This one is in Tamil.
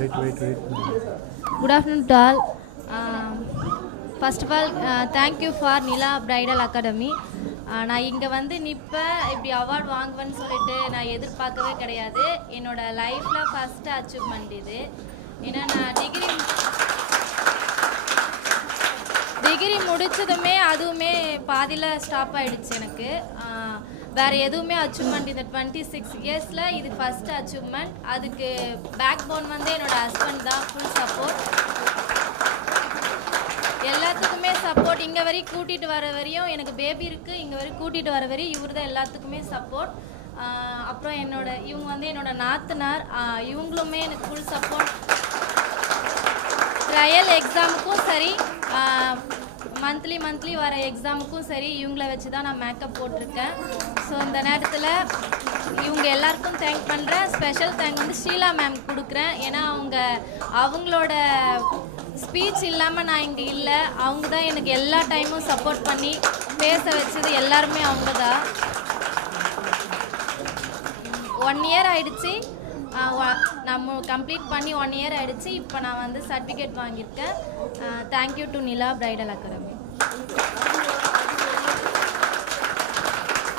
Wait. Good afternoon to all. First of all, thank you for Nila Bridal Academy. நான் இங்கே வந்து நிற்பேன் இப்படி அவார்டு வாங்குவேன்னு சொல்லிட்டு நான் எதிர்பார்க்கவே கிடையாது. என்னோடய லைஃப்பில் ஃபஸ்ட்டு அச்சீவ்மெண்ட் இது. ஏன்னா நான் டிகிரி முடித்ததுமே அதுவுமே பாதியில் ஸ்டாப் ஆகிடுச்சு எனக்கு. வேறு எதுவுமே அச்சீவ்மெண்ட் இந்த 26 இயர்ஸில் இது ஃபஸ்ட்டு அச்சீவ்மெண்ட். அதுக்கு பேக் போன் வந்து என்னோடய ஹஸ்பண்ட் தான் ஃபுல் சப்போர்ட். எல்லாத்துக்குமே சப்போர்ட். இங்கே வரையும் கூட்டிகிட்டு வர வரையும் எனக்கு பேபி இருக்குது, இங்கே வரையும் கூட்டிகிட்டு வர வரையும் இவர் தான் எல்லாத்துக்குமே சப்போர்ட். அப்புறம் இவங்க வந்து என்னோட நாத்தனார், இவங்களுமே எனக்கு ஃபுல் சப்போர்ட். ட்ரையல் எக்ஸாமுக்கும் சரி, மந்த்லி வர எக்ஸாமுக்கும் சரி இவங்கள வச்சு தான் நான் மேக்கப் போட்டிருக்கேன். ஸோ இந்த நேரத்தில் இவங்க எல்லாருக்கும் தேங்க் பண்ணுறேன். ஸ்பெஷல் தேங்க் வந்து ஷீலா மேம் கொடுக்குறேன். ஏன்னா அவங்களோட ஸ்பீச் இல்லாமல் நான் இங்கே இல்லை. அவங்க தான் எனக்கு எல்லா டைமும் சப்போர்ட் பண்ணி பேச வச்சது எல்லாருமே அவங்க தான். 1 இயர் ஆகிடுச்சு, நம்ம கம்ப்ளீட் பண்ணி 1 இயர் ஆகிடுச்சு. இப்போ நான் வந்து சர்டிஃபிகேட் வாங்கியிருக்கேன். Thank you to Nila bridal academy.